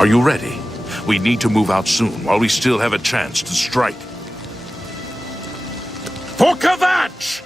Are you ready? We need to move out soon while we still have a chance to strike. For Kvatch!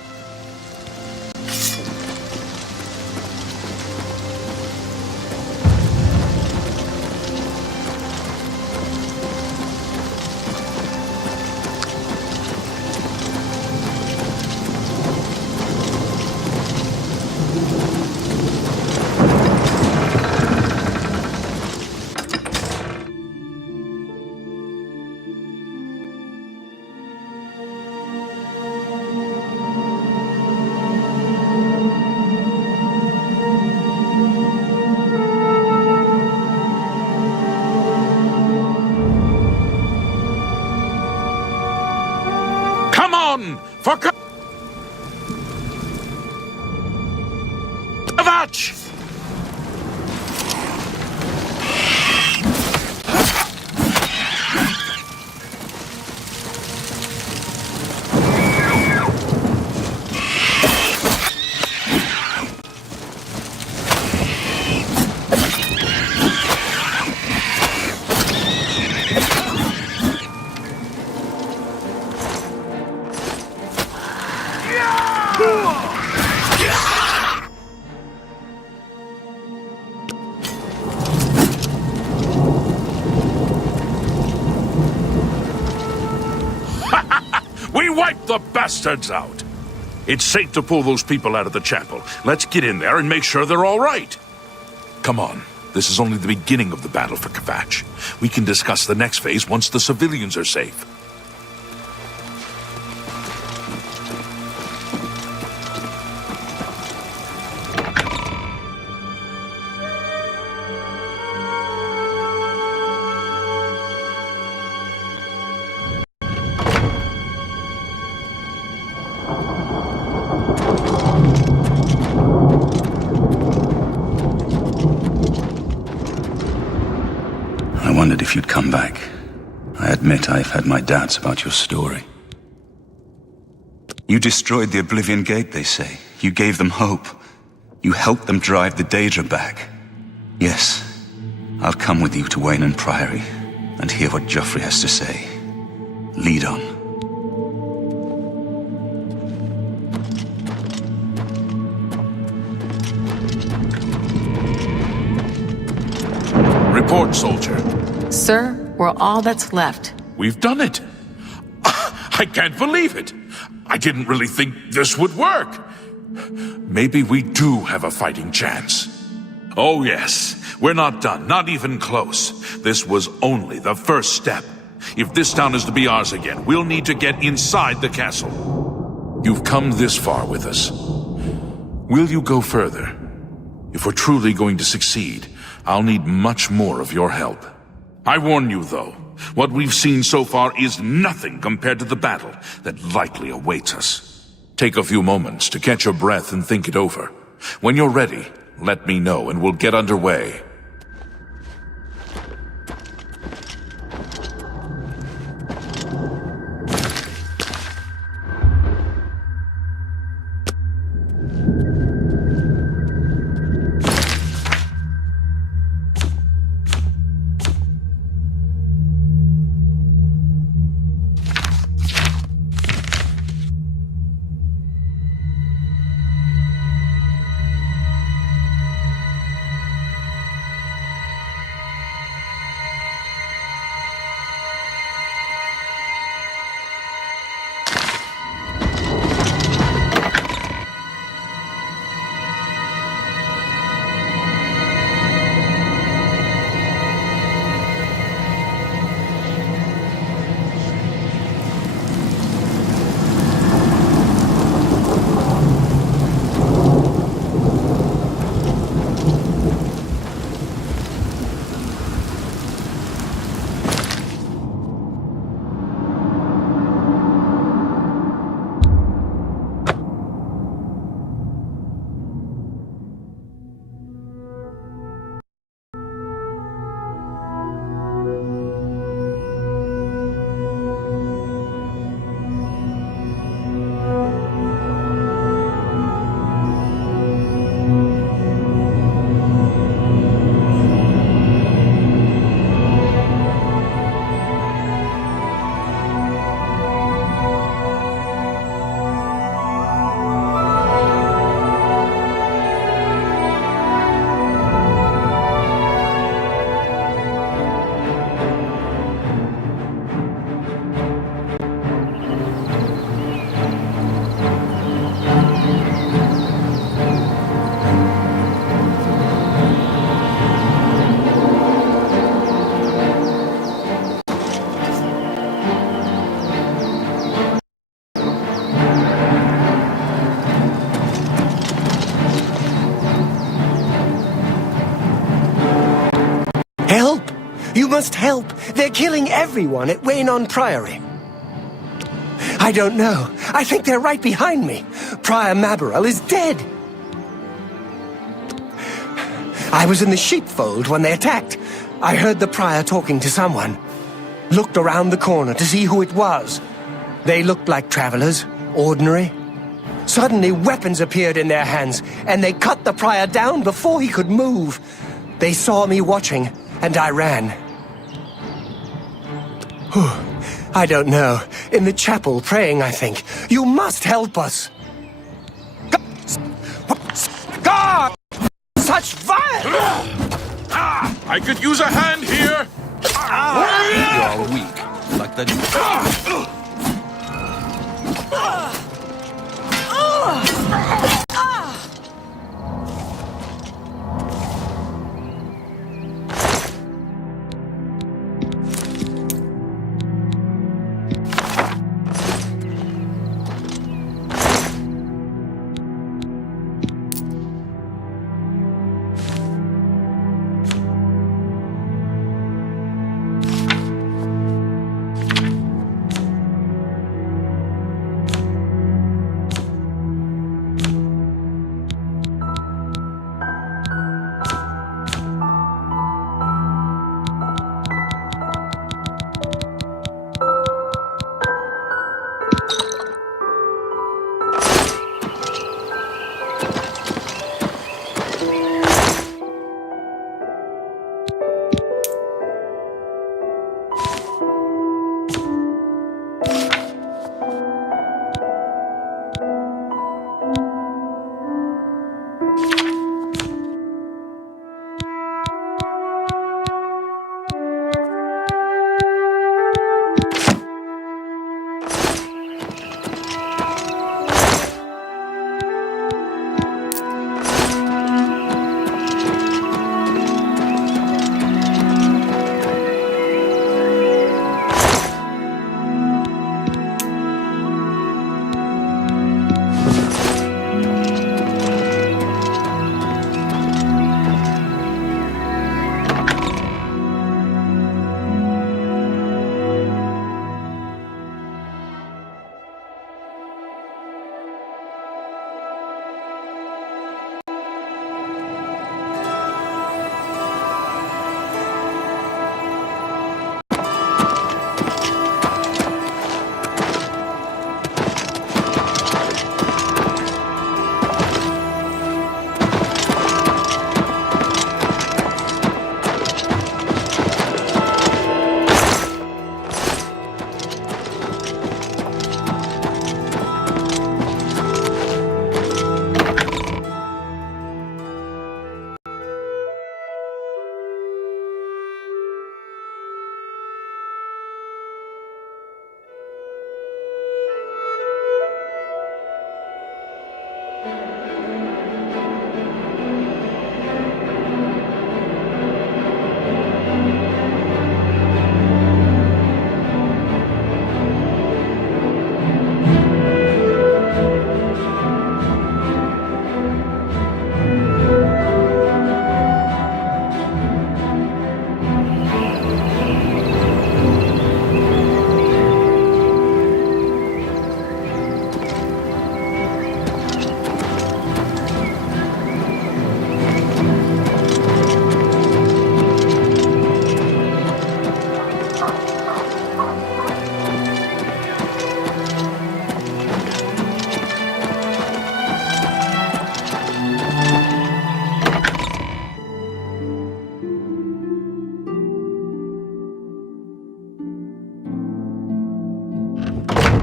For Kvatch! We wiped the bastards out! It's safe to pull those people out of the chapel. Let's get in there and make sure they're all right. Come on. This is only the beginning of the battle for Kvatch. We can discuss the next phase once the civilians are safe. I wondered if you'd come back. I admit I've had my doubts about your story. You destroyed the Oblivion Gate, they say. You gave them hope. You helped them drive the Daedra back. Yes, I'll come with you to Wayne Priory and hear what Joffrey has to say. Lead on. Report, soldier. Sir, we're all that's left. We've done it. I can't believe it. I didn't really think this would work. Maybe we do have a fighting chance. Oh yes, we're not done, not even close. This was only the first step. If this town is to be ours again, we'll need to get inside the castle. You've come this far with us. Will you go further? If we're truly going to succeed, I'll need much more of your help. I warn you, though, what we've seen so far is nothing compared to the battle that likely awaits us. Take a few moments to catch your breath and think it over. When you're ready, let me know and we'll get underway. must help. They're killing everyone at Waynon Priory. I don't know. I think they're right behind me. Prior Maberel is dead. I was in the sheepfold when they attacked. I heard the prior talking to someone. Looked around the corner to see who it was. They looked like travelers, ordinary. Suddenly, weapons appeared in their hands, and they cut the prior down before he could move. They saw me watching, and I ran. I don't know. In the chapel, praying, I think. You must help us. God! Such violence! I could use a hand here! You are weak, like the...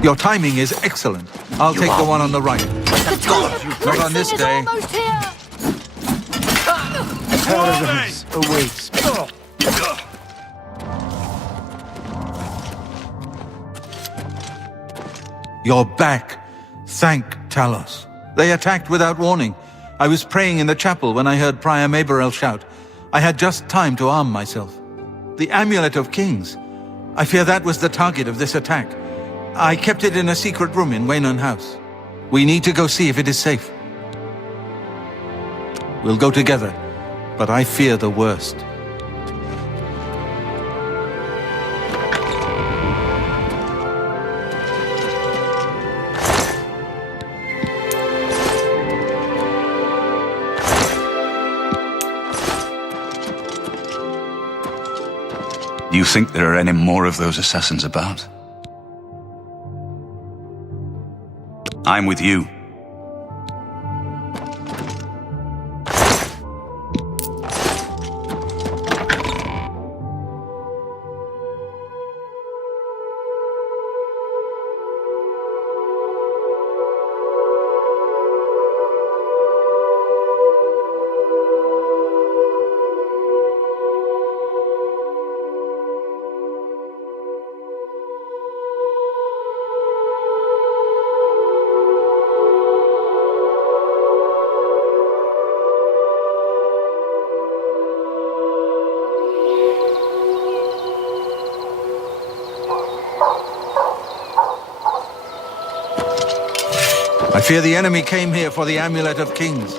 Your timing is excellent. I'll take the one on the right. Not on this day. Paradise awaits. You're back. Thank Talos. They attacked without warning. I was praying in the chapel when I heard Prior Maberel shout. I had just time to arm myself. The Amulet of Kings. I fear that was the target of this attack. I kept it in a secret room in Waynon House. We need to go see if it is safe. We'll go together, but I fear the worst. you think there are any more of those assassins about? I'm with you. I fear the enemy came here for the Amulet of Kings.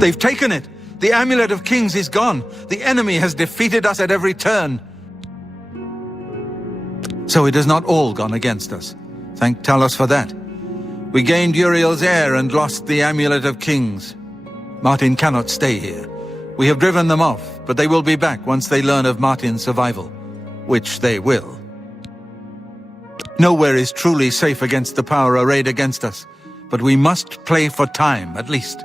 They've taken it! The Amulet of Kings is gone! The enemy has defeated us at every turn! So it has not all gone against us. Thank Talos for that. We gained Uriel's heir and lost the Amulet of Kings. Martin cannot stay here. We have driven them off, but they will be back once they learn of Martin's survival. Which they will. Nowhere is truly safe against the power arrayed against us, but we must play for time, at least.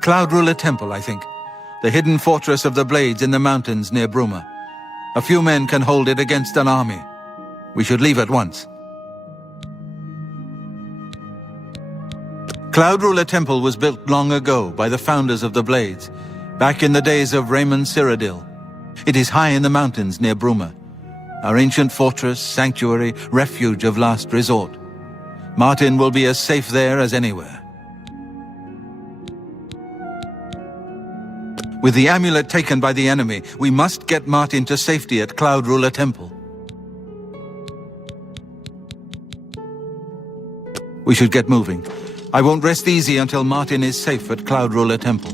Cloud Ruler Temple, I think. The hidden fortress of the Blades in the mountains near Bruma. A few men can hold it against an army. We should leave at once. Cloud Ruler Temple was built long ago by the founders of the Blades, back in the days of Raymond Cyrodiil. It is high in the mountains near Bruma. Our ancient fortress, sanctuary, refuge of last resort. Martin will be as safe there as anywhere. With the amulet taken by the enemy, we must get Martin to safety at Cloud Ruler Temple. We should get moving. I won't rest easy until Martin is safe at Cloud Ruler Temple.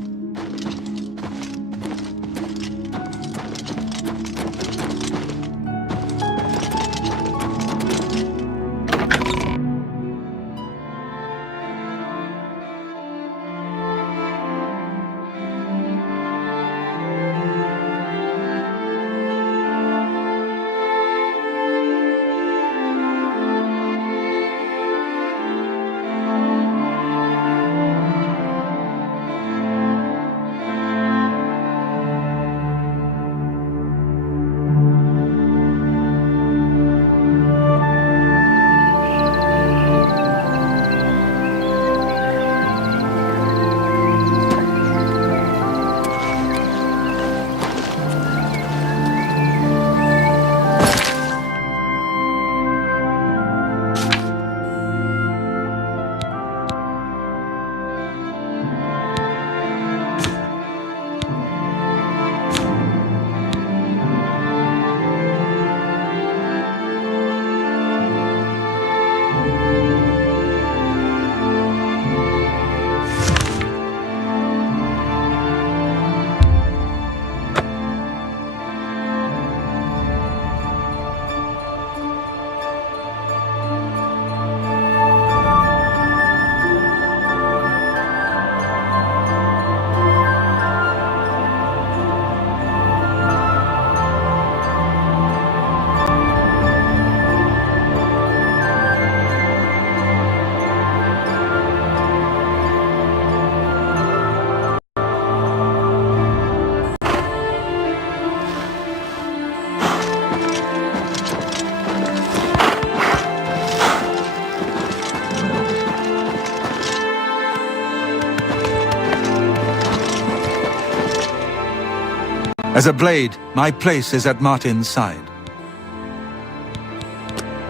As a blade, my place is at Martin's side.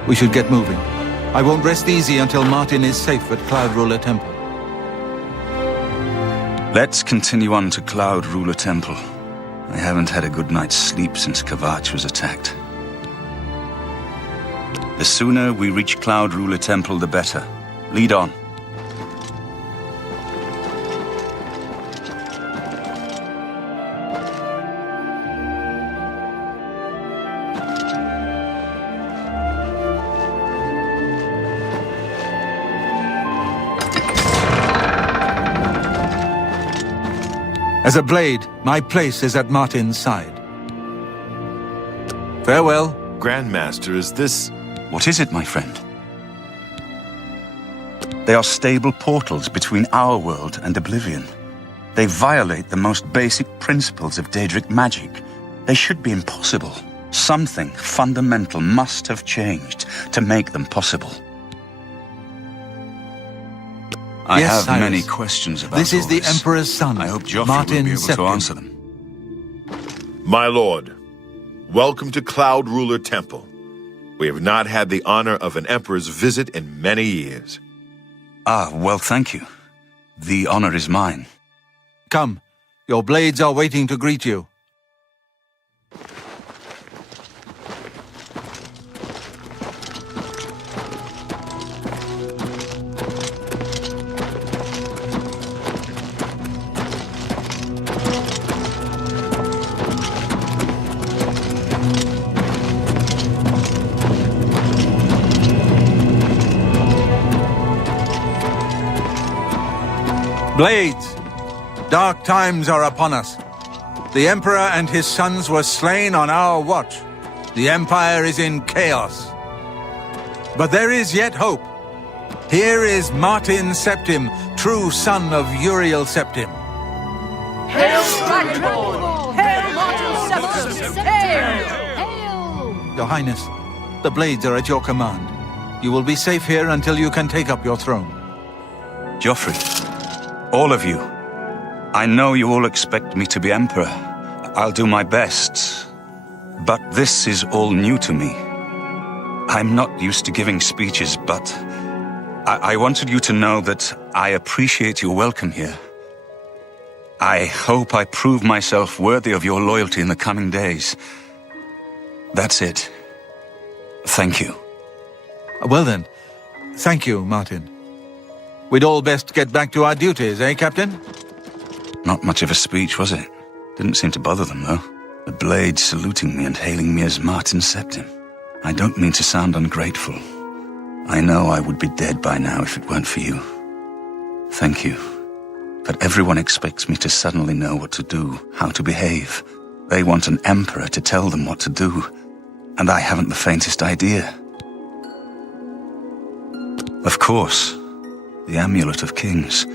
We should get moving. I won't rest easy until Martin is safe at Cloud Ruler Temple. Let's continue on to Cloud Ruler Temple. I haven't had a good night's sleep since Kavach was attacked. The sooner we reach Cloud Ruler Temple, the better. Lead on. As a blade, my place is at Martin's side. Farewell. Grandmaster, is this... What is it, my friend? They are stable portals between our world and Oblivion. They violate the most basic principles of Daedric magic. They should be impossible. Something fundamental must have changed to make them possible. I Yes, have Cyrus. many questions about This is all the this. Emperor's son, I hope Joffrey Martin will be able Septim. to answer them. My lord, welcome to Cloud Ruler Temple. We have not had the honor of an emperor's visit in many years. Ah, well, thank you. The honor is mine. Come, your blades are waiting to greet you. Blades, dark times are upon us. The Emperor and his sons were slain on our watch. The Empire is in chaos. But there is yet hope. Here is Martin Septim, true son of Uriel Septim. Hail Dragonborn! Hail Martin Septim! Hail! Your Highness, the blades are at your command. You will be safe here until you can take up your throne. Joffrey, all of you, I know you all expect me to be Emperor. I'll do my best. But this is all new to me. I'm not used to giving speeches, but I wanted you to know that I appreciate your welcome here. I hope I prove myself worthy of your loyalty in the coming days. That's it. Thank you. Well then, thank you, Martin. We'd all best get back to our duties, eh, Captain? Not much of a speech, was it? Didn't seem to bother them, though. The blades saluting me and hailing me as Martin Septim. I don't mean to sound ungrateful. I know I would be dead by now if it weren't for you. Thank you. But everyone expects me to suddenly know what to do, how to behave. They want an emperor to tell them what to do, and I haven't the faintest idea. Of course, the Amulet of Kings.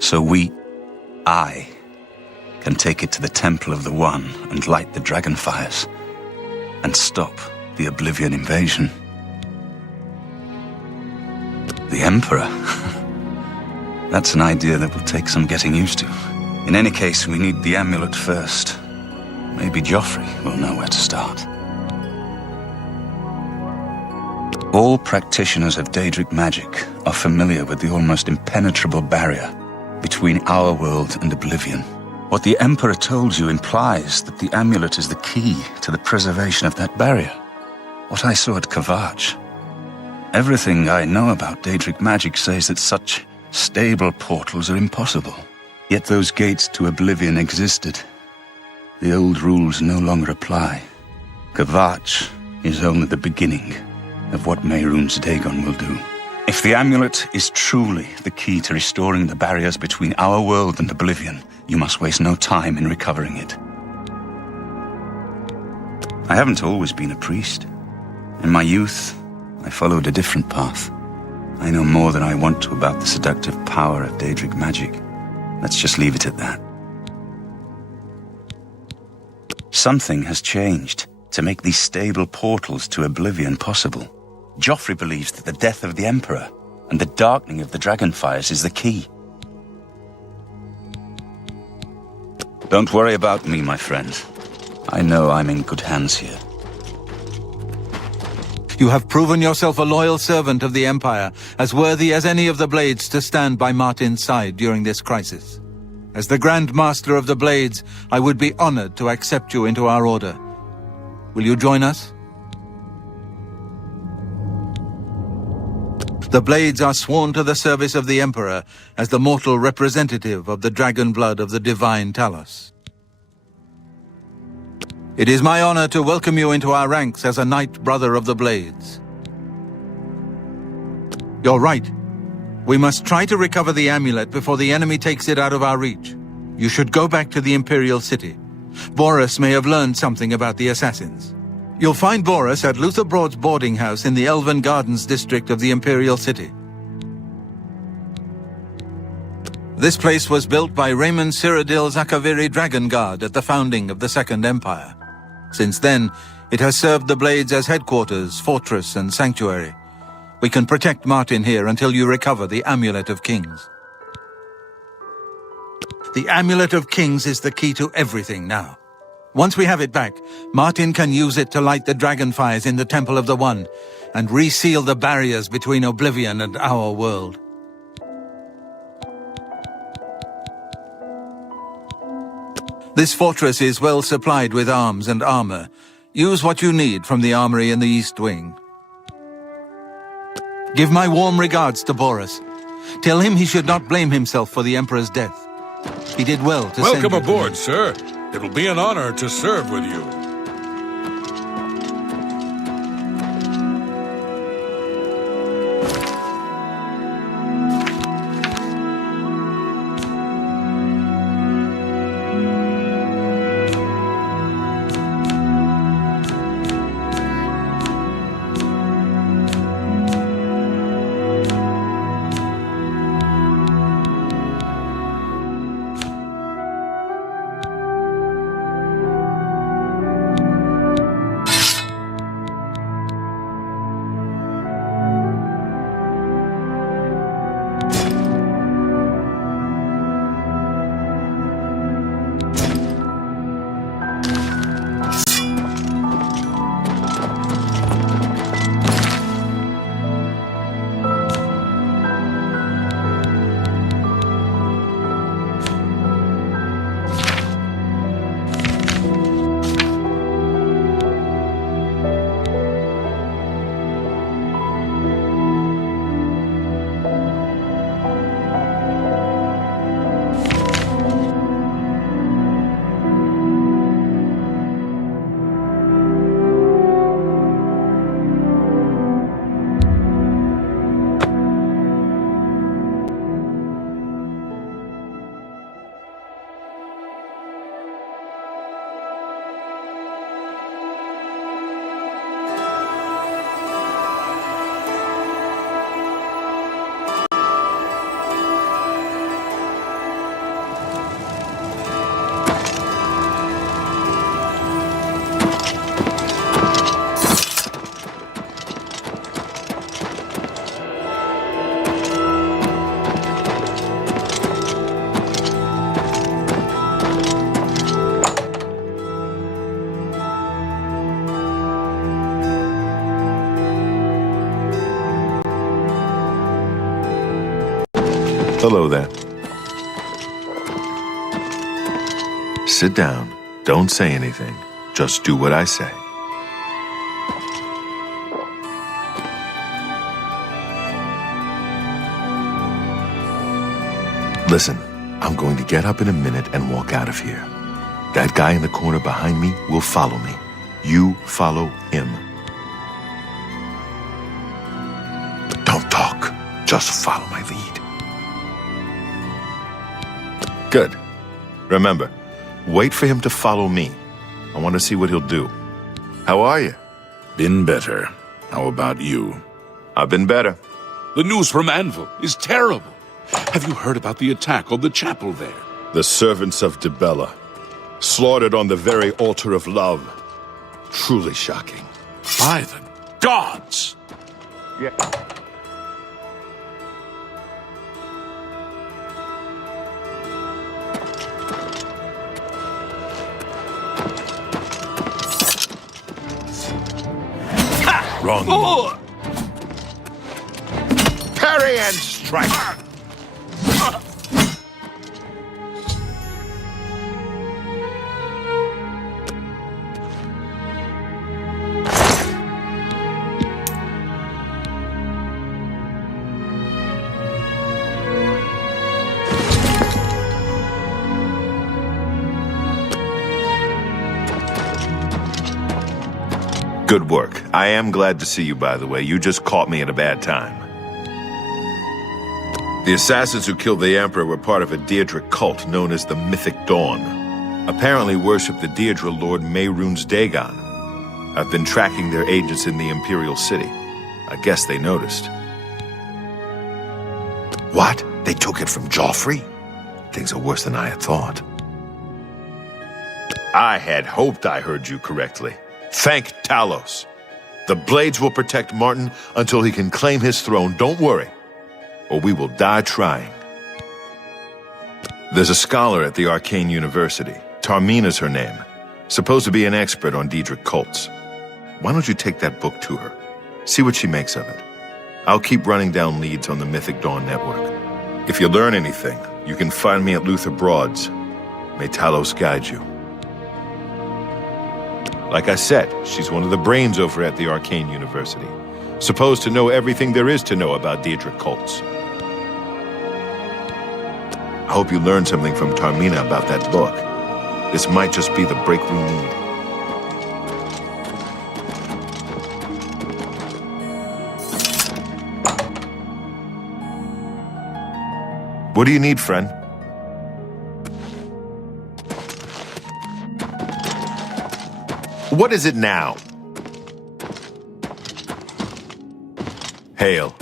So I, can take it to the Temple of the One and light the dragon fires, and stop the Oblivion invasion. The Emperor? That's an idea that will take some getting used to. In any case, we need the amulet first. Maybe Joffrey will know where to start. All practitioners of Daedric magic are familiar with the almost impenetrable barrier between our world and Oblivion. What the Emperor told you implies that the amulet is the key to the preservation of that barrier. What I saw at Kvatch. Everything I know about Daedric magic says that such stable portals are impossible. Yet those gates to Oblivion existed. The old rules no longer apply. Kvatch is only the beginning of what Mehrunes Dagon will do. If the amulet is truly the key to restoring the barriers between our world and Oblivion, you must waste no time in recovering it. I haven't always been a priest. In my youth, I followed a different path. I know more than I want to about the seductive power of Daedric magic. Let's just leave it at that. Something has changed to make these stable portals to Oblivion possible. Joffrey believes that the death of the Emperor and the darkening of the Dragonfires is the key. Don't worry about me, my friend. I know I'm in good hands here. You have proven yourself a loyal servant of the Empire, as worthy as any of the Blades to stand by Martin's side during this crisis. As the Grand Master of the Blades, I would be honored to accept you into our order. Will you join us? The Blades are sworn to the service of the Emperor as the mortal representative of the dragon blood of the divine Talos. It is my honor to welcome you into our ranks as a Knight Brother of the Blades. You're right. We must try to recover the amulet before the enemy takes it out of our reach. You should go back to the Imperial City. Boris may have learned something about the assassins. You'll find Boris at Luther Broad's boarding house in the Elven Gardens district of the Imperial City. This place was built by Raymond Cyrodiil Zakaviri Dragon Guard at the founding of the Second Empire. Since then, it has served the Blades as headquarters, fortress, and sanctuary. We can protect Martin here until you recover the Amulet of Kings. The Amulet of Kings is the key to everything now. Once we have it back, Martin can use it to light the dragonfires in the Temple of the One and reseal the barriers between Oblivion and our world. This fortress is well supplied with arms and armor. Use what you need from the armory in the East Wing. Give my warm regards to Boris. Tell him he should not blame himself for the Emperor's death. He did well to send you Welcome to aboard, me. sir. It'll be an honor to serve with you. Hello there. Sit down. Don't say anything. Just do what I say. Listen, I'm going to get up in a minute and walk out of here. That guy in the corner behind me will follow me. You follow him. Don't talk. Just follow my lead. Good. Remember, wait for him to follow me. I want to see what he'll do. How are you? Been better. How about you? I've been better. The news from Anvil is terrible. Have you heard about the attack on the chapel there? The servants of Dibella, slaughtered on the very altar of love. Truly shocking. By the gods! Yeah. Wrong. Oh. Parry and strike. Good work. I am glad to see you, by the way. You just caught me at a bad time. The assassins who killed the Emperor were part of a Daedric cult known as the Mythic Dawn. Apparently worship the Daedra Lord Mehrunes Dagon. I've been tracking their agents in the Imperial City. I guess they noticed. What? They took it from Joffrey? Things are worse than I had thought. I had hoped I heard you correctly. Thank Talos. The Blades will protect Martin until he can claim his throne, don't worry. Or we will die trying. There's a scholar at the Arcane University. Tarmina's her name. Supposed to be an expert on Daedric cults. Why don't you take that book to her? See what she makes of it. I'll keep running down leads on the Mythic Dawn network. If you learn anything, you can find me at Luther Broad's. May Talos guide you. Like I said, she's one of the brains over at the Arcane University. Supposed to know everything there is to know about Daedric cults. I hope you learned something from Tarmina about that book. This might just be the break we need. What do you need, friend? What is it now? Hail.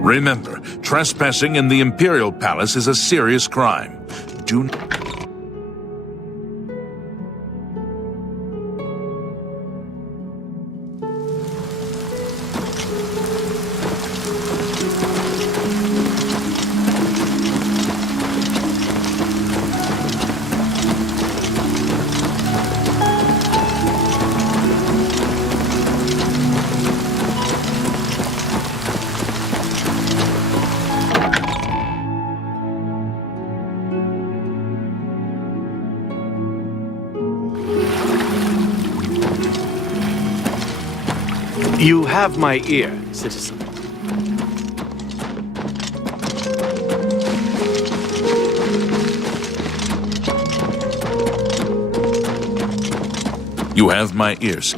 Remember, trespassing in the Imperial Palace is a serious crime. Do not... You have my ear, citizen. You have my ears.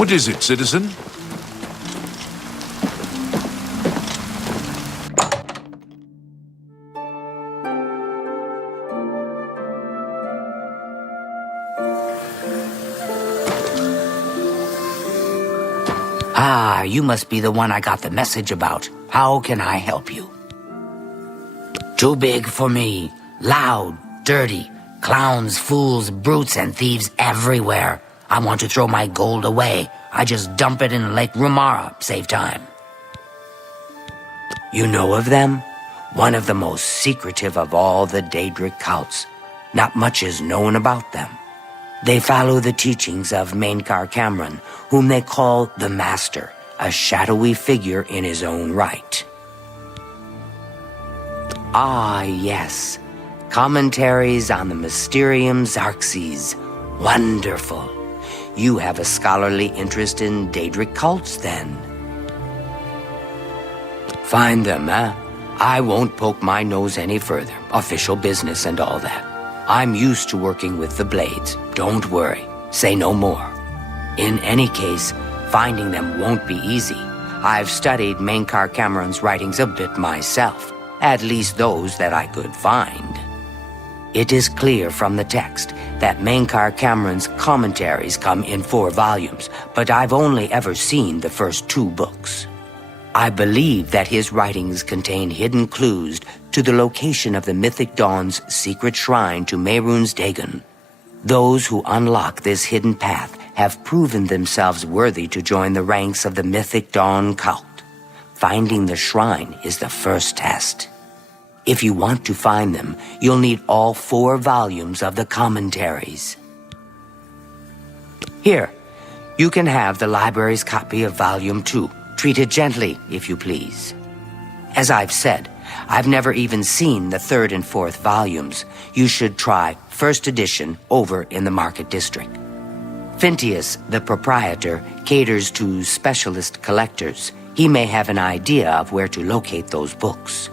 What is it, citizen? Ah, you must be the one I got the message about. How can I help you? Too big for me. Loud, dirty. Clowns, fools, brutes, and thieves everywhere. I want to throw my gold away. I just dump it in Lake Rumara, save time. You know of them? One of the most secretive of all the Daedric cults. Not much is known about them. They follow the teachings of Mainkar Cameron, whom they call the Master, a shadowy figure in his own right. Ah, yes. Commentaries on the Mysterium Xarxes. Wonderful. You have a scholarly interest in Daedric cults, then. Find them, eh? I won't poke my nose any further. Official business and all that. I'm used to working with the Blades. Don't worry. Say no more. In any case, finding them won't be easy. I've studied Mainkar Cameron's writings a bit myself. At least those that I could find. It is clear from the text that Mainkar Cameron's commentaries come in 4 volumes, but I've only ever seen the first 2 books. I believe that his writings contain hidden clues to the location of the Mythic Dawn's secret shrine to Mehrunes Dagon. Those who unlock this hidden path have proven themselves worthy to join the ranks of the Mythic Dawn cult. Finding the shrine is the first test. If you want to find them, you'll need all 4 volumes of the commentaries. Here, you can have the library's copy of Volume 2. Treat it gently, if you please. As I've said, I've never even seen the 3rd and 4th volumes. You should try first edition over in the Market District. Phintius, the proprietor, caters to specialist collectors. He may have an idea of where to locate those books.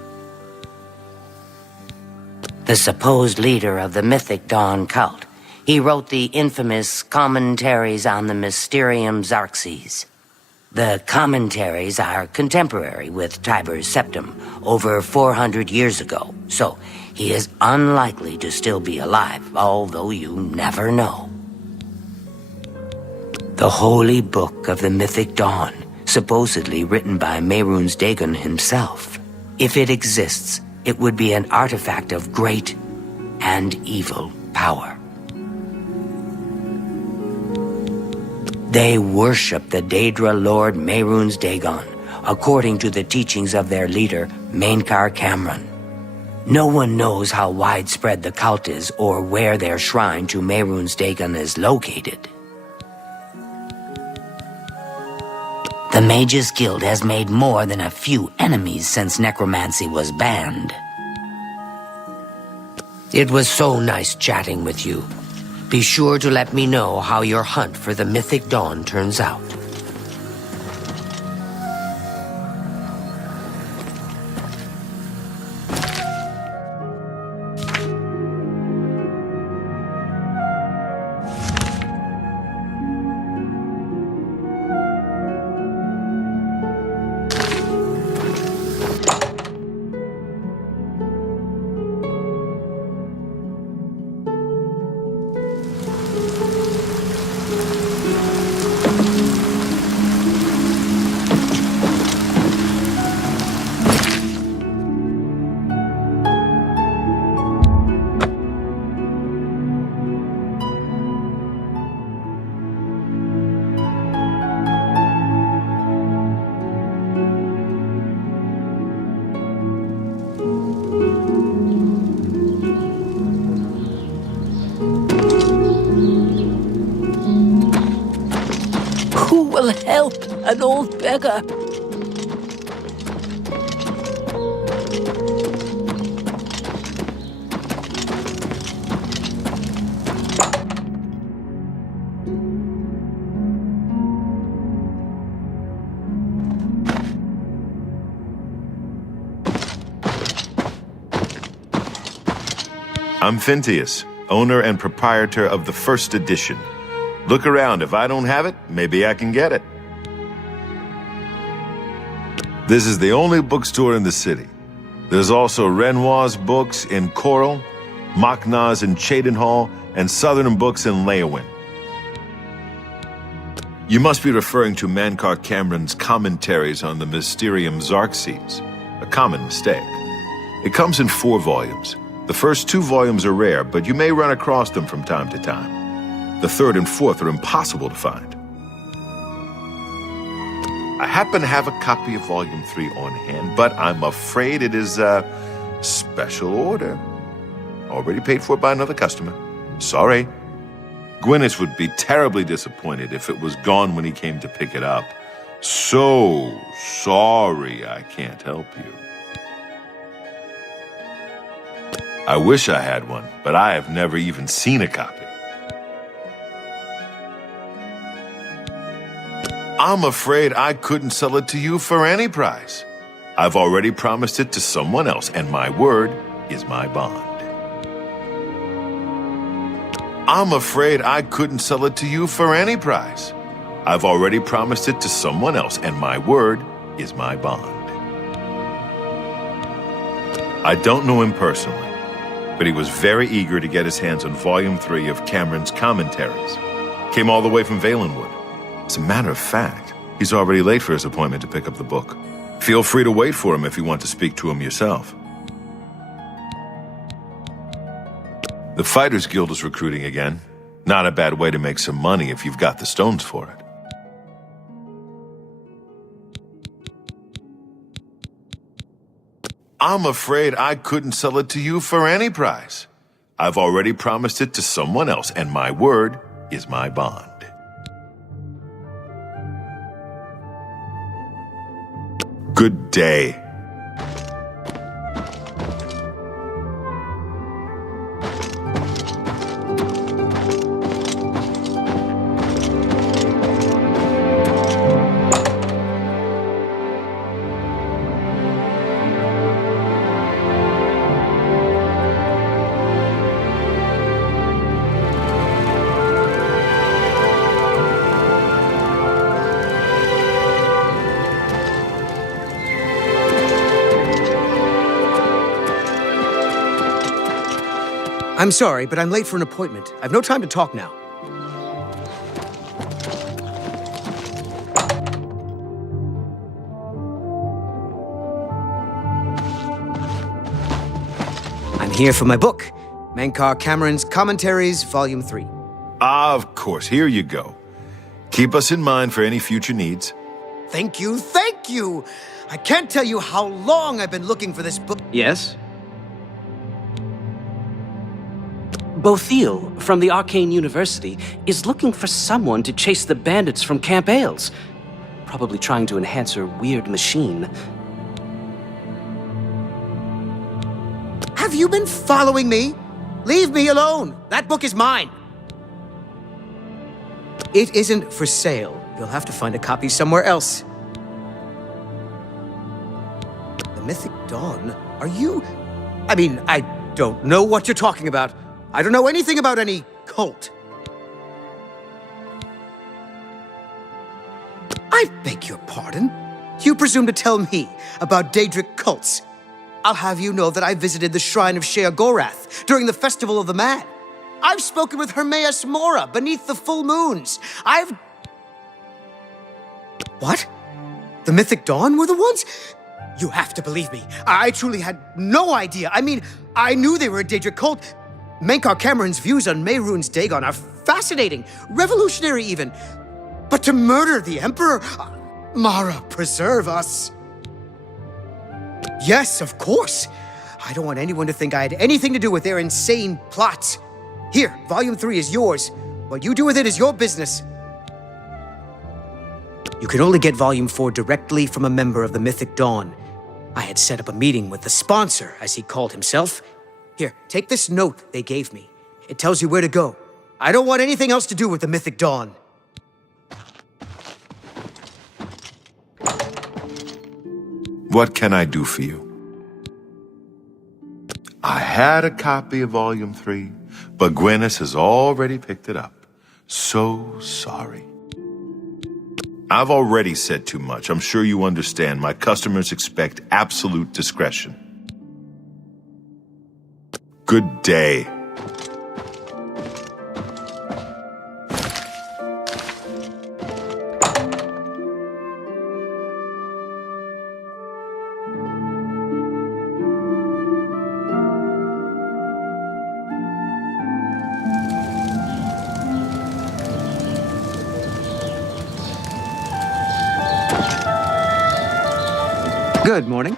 The supposed leader of the Mythic Dawn cult. He wrote the infamous Commentaries on the Mysterium Xarxes. The commentaries are contemporary with Tiber's Septim, over 400 years ago, so he is unlikely to still be alive, although you never know. The Holy Book of the Mythic Dawn, supposedly written by Mehrunes Dagon himself. If it exists, it would be an artifact of great and evil power. They worship the Daedra Lord Mehrunes Dagon, according to the teachings of their leader, Mainkar Cameron. No one knows how widespread the cult is or where their shrine to Mehrunes Dagon is located. The Mages Guild has made more than a few enemies since necromancy was banned. It was so nice chatting with you. Be sure to let me know how your hunt for the Mythic Dawn turns out. Will help an old beggar. I'm Phintius, owner and proprietor of the first edition. Look around. If I don't have it, maybe I can get it. This is the only bookstore in the city. There's also Renoir's books in Coral, Machna's in Cheydinhall, and Southern books in Leyawiin. You must be referring to Mankar Cameron's commentaries on the Mysterium Xarxes, a common mistake. It comes in 4 volumes. The first 2 volumes are rare, but you may run across them from time to time. The 3rd and 4th are impossible to find. I happen to have a copy of Volume 3 on hand, but I'm afraid it is a special order. Already paid for by another customer. Sorry. Gwyneth would be terribly disappointed if it was gone when he came to pick it up. So sorry I can't help you. I wish I had one, but I have never even seen a copy. I'm afraid I couldn't sell it to you for any price. I've already promised it to someone else, and my word is my bond. I'm afraid I couldn't sell it to you for any price. I've already promised it to someone else, and my word is my bond. I don't know him personally, but he was very eager to get his hands on Volume 3 of Cameron's commentaries. Came all the way from Valenwood. As a matter of fact, he's already late for his appointment to pick up the book. Feel free to wait for him if you want to speak to him yourself. The Fighters Guild is recruiting again. Not a bad way to make some money if you've got the stones for it. I'm afraid I couldn't sell it to you for any price. I've already promised it to someone else, and my word is my bond. Good day. I'm sorry, but I'm late for an appointment. I've no time to talk now. I'm here for my book, Mankar Cameron's Commentaries, Volume 3. Of course, here you go. Keep us in mind for any future needs. Thank you, thank you! I can't tell you how long I've been looking for this book. Yes? Bothiel, from the Arcane University, is looking for someone to chase the bandits from Camp Ailes. Probably trying to enhance her weird machine. Have you been following me? Leave me alone! That book is mine! It isn't for sale. You'll have to find a copy somewhere else. The Mythic Dawn? Are you... I mean, I don't know what you're talking about. I don't know anything about any cult. I beg your pardon? You presume to tell me about Daedric cults? I'll have you know that I visited the shrine of Sheogorath during the Festival of the Mad. I've spoken with Hermaeus Mora beneath the full moons. What? The Mythic Dawn were the ones? You have to believe me. I truly had no idea. I mean, I knew they were a Daedric cult. Mankar Cameron's views on Mehrunes Dagon are fascinating, revolutionary even. But to murder the Emperor? Mara, preserve us. Yes, of course. I don't want anyone to think I had anything to do with their insane plots. Here, Volume 3 is yours. What you do with it is your business. You can only get Volume 4 directly from a member of the Mythic Dawn. I had set up a meeting with the sponsor, as he called himself. Here, take this note they gave me. It tells you where to go. I don't want anything else to do with the Mythic Dawn. What can I do for you? I had a copy of Volume 3, but Gwyneth has already picked it up. So sorry. I've already said too much. I'm sure you understand. My customers expect absolute discretion. Good day. Good morning.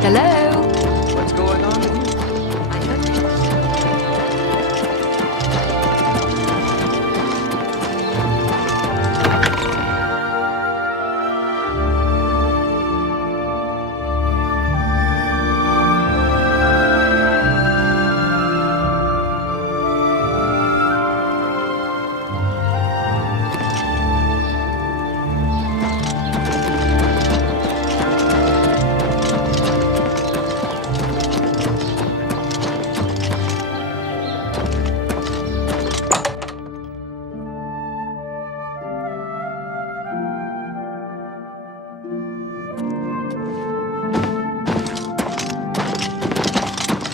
Hello? What's going on with you?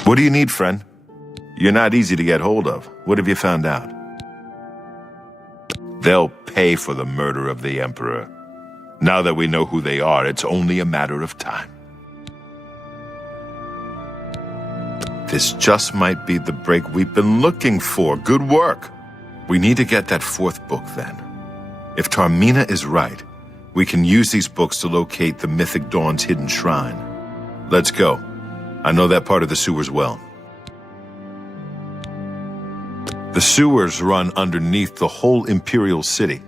What do you need, friend? You're not easy to get hold of. What have you found out? They'll pay for the murder of the Emperor. Now that we know who they are, it's only a matter of time. This just might be the break we've been looking for. Good work. We need to get that fourth book, then. If Taormina is right, we can use these books to locate the Mythic Dawn's hidden shrine. Let's go. I know that part of the sewers well. The sewers run underneath the whole Imperial City.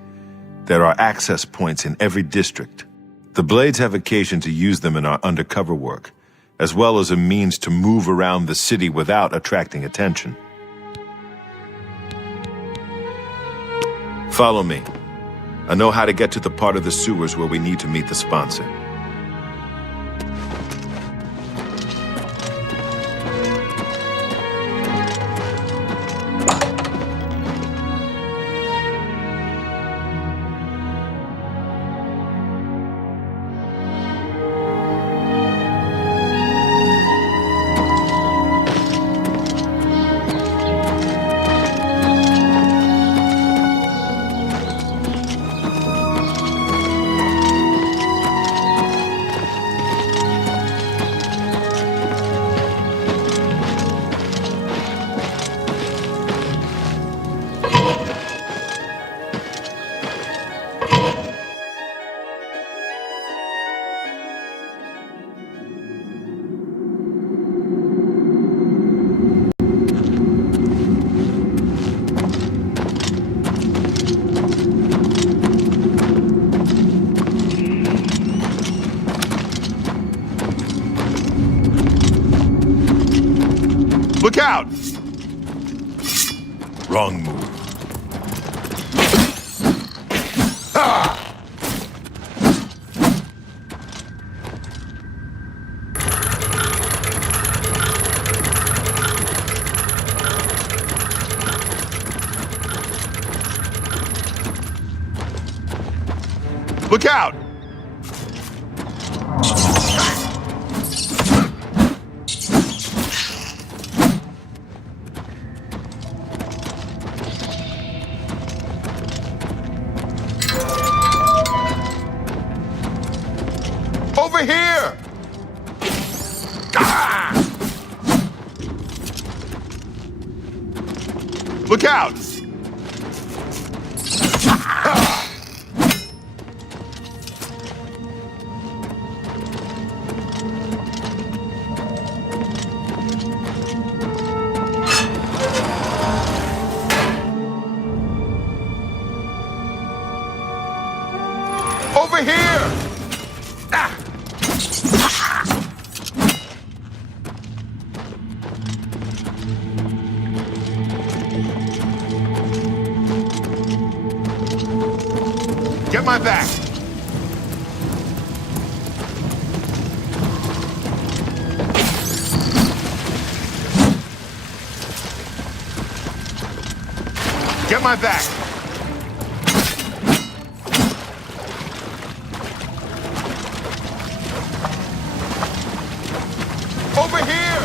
There are access points in every district. The Blades have occasion to use them in our undercover work, as well as a means to move around the city without attracting attention. Follow me. I know how to get to the part of the sewers where we need to meet the sponsor. Look out! Wrong move. Ah! Look out! Over here! Ah! Look out! Ah! Over here! Ah! Get my back! Get my back! Over here!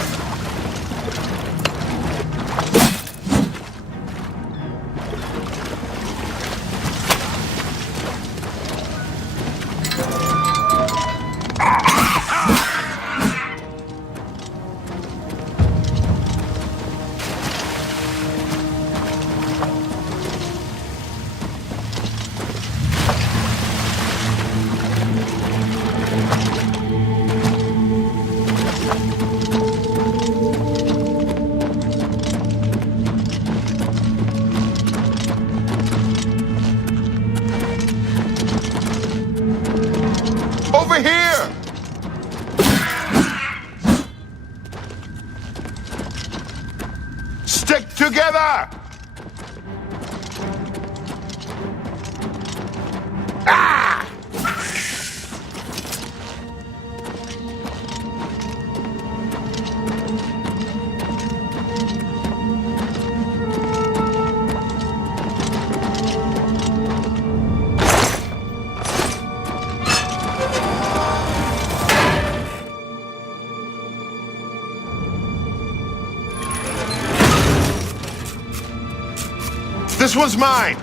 together! This one's mine!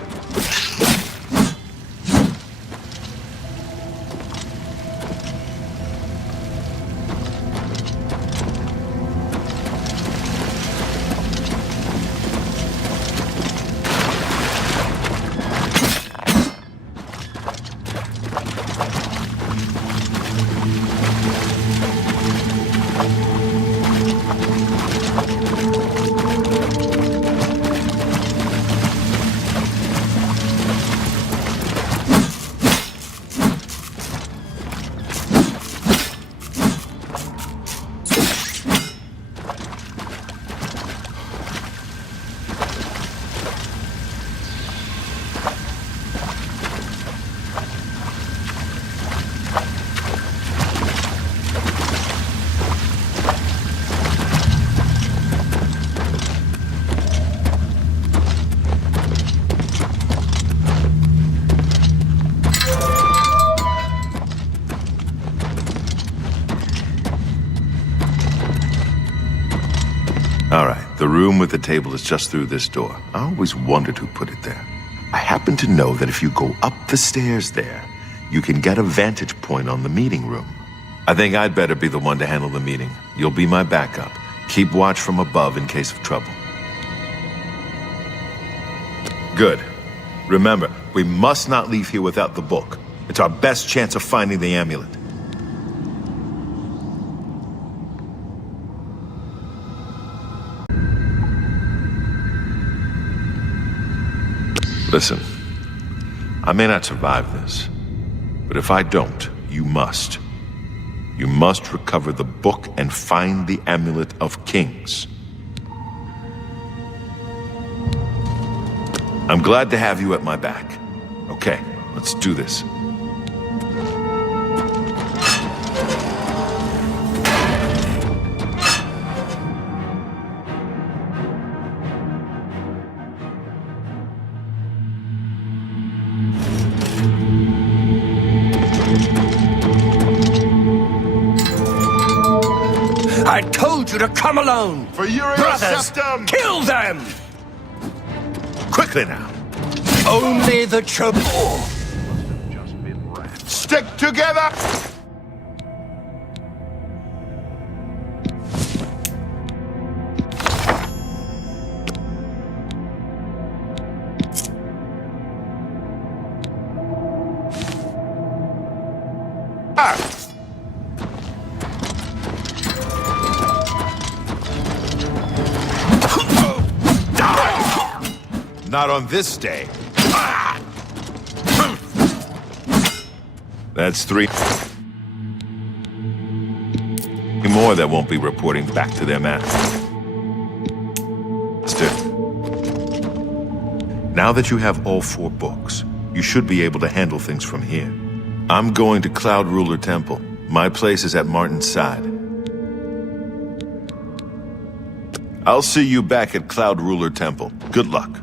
All right, the room with the table is just through this door. I always wondered who put it there. I happen to know that if you go up the stairs there, you can get a vantage point on the meeting room. I think I'd better be the one to handle the meeting. You'll be my backup. Keep watch from above in case of trouble. Good. Remember, we must not leave here without the book. It's our best chance of finding the amulet. Listen, I may not survive this, but if I don't, you must. You must recover the book and find the Amulet of Kings. I'm glad to have you at my back. Okay, let's do this. I told you to come alone! For Uriel Brothers, Septum! kill them! Quickly now! Only the Chabur! Stick together! Not on this day. That's 3 more that won't be reporting back to their master. Now that you have all 4 books, you should be able to handle things from here. I'm going to Cloud Ruler Temple. My place is at Martin's side. I'll see you back at Cloud Ruler Temple. Good luck.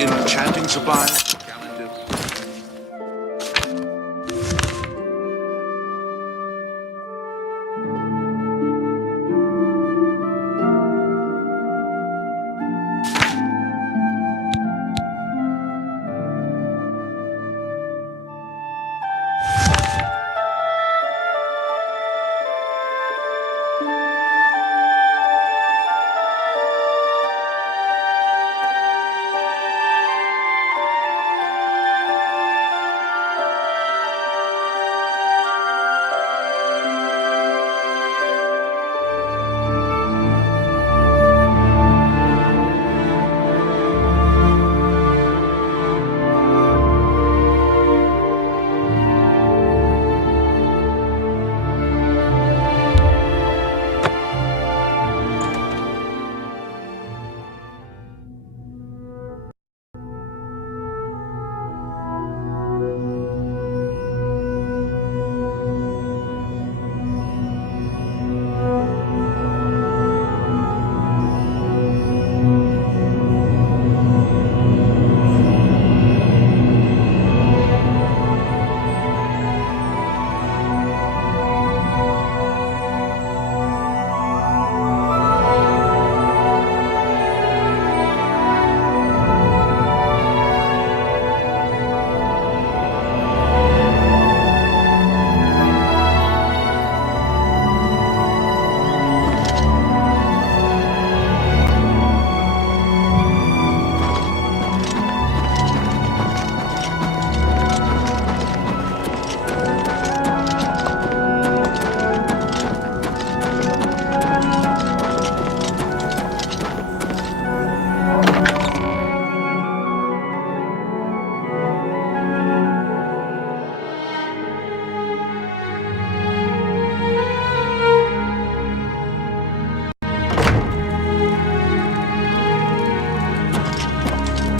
Enchanting supplies.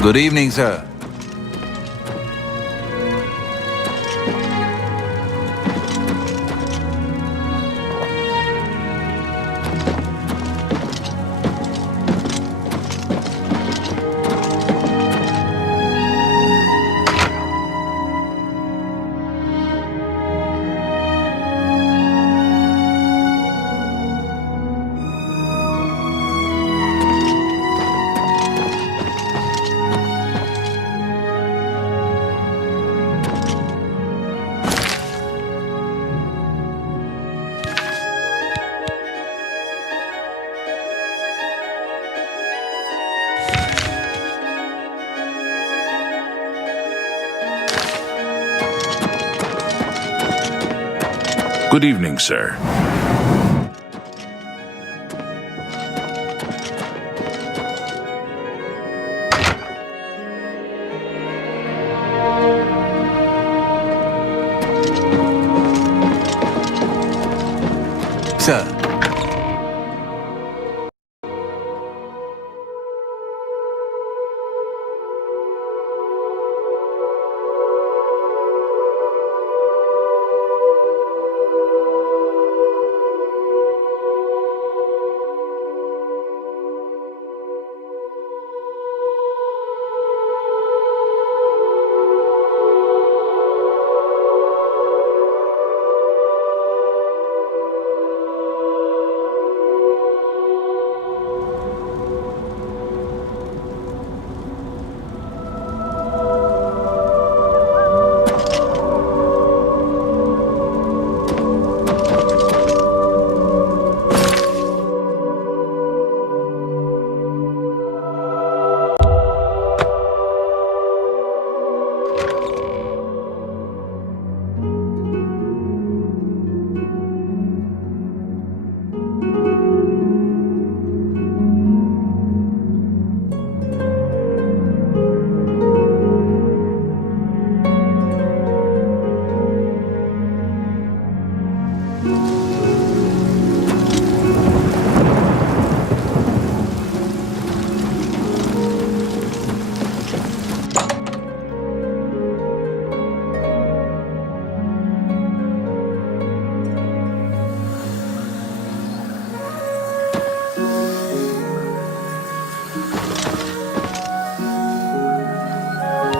Good evening, sir. Good evening, sir. Sir.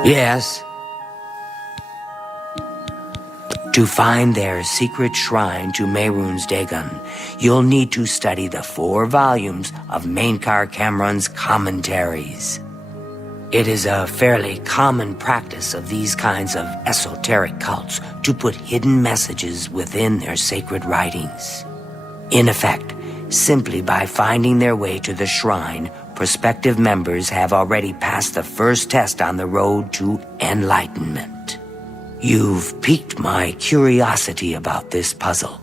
Yes. To find their secret shrine to Mehrunes Dagon, you'll need to study the 4 volumes of Mainkar Cameron's commentaries. It is a fairly common practice of these kinds of esoteric cults to put hidden messages within their sacred writings. In effect, simply by finding their way to the shrine, prospective members have already passed the first test on the road to enlightenment. You've piqued my curiosity about this puzzle.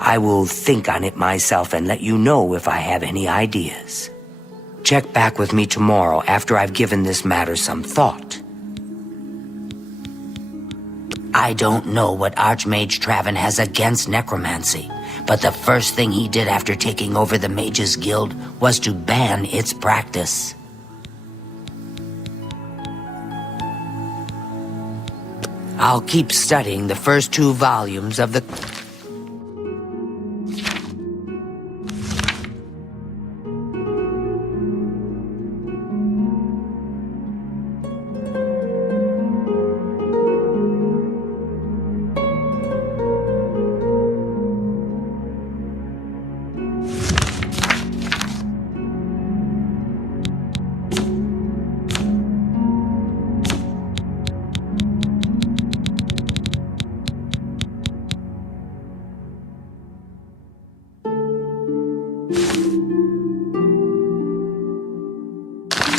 I will think on it myself and let you know if I have any ideas. Check back with me tomorrow after I've given this matter some thought. I don't know what Archmage Traven has against necromancy, but the first thing he did after taking over the Mages Guild was to ban its practice. I'll keep studying the first 2 volumes of the...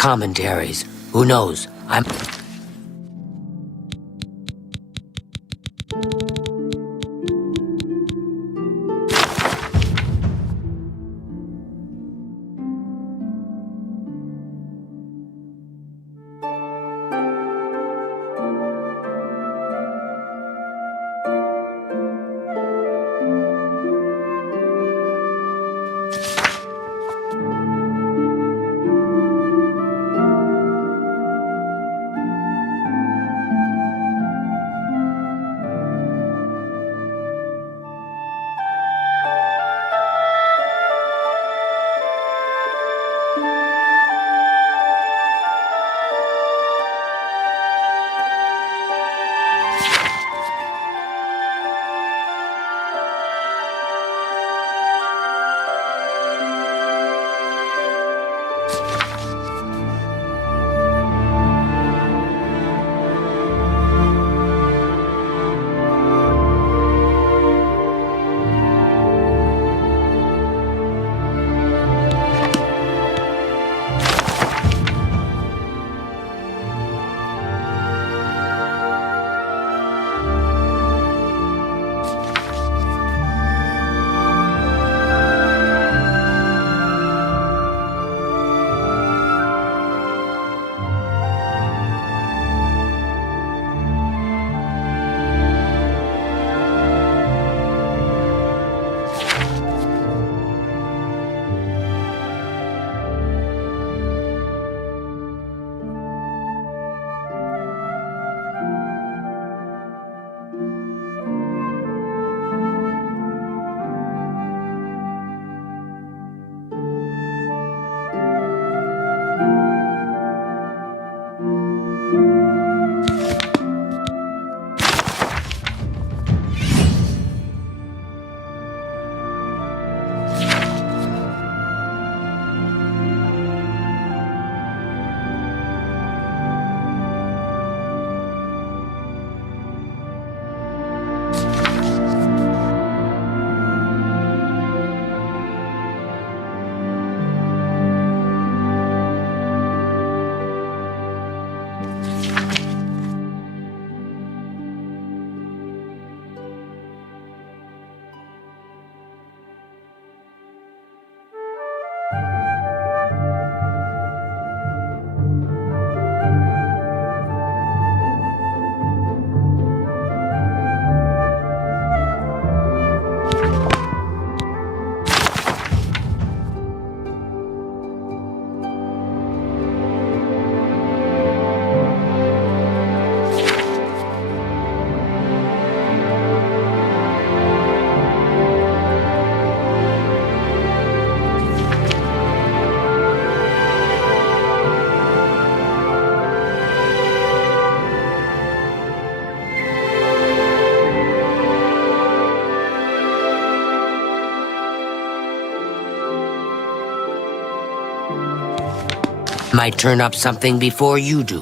commentaries. Who knows? I'm... Might turn up something before you do.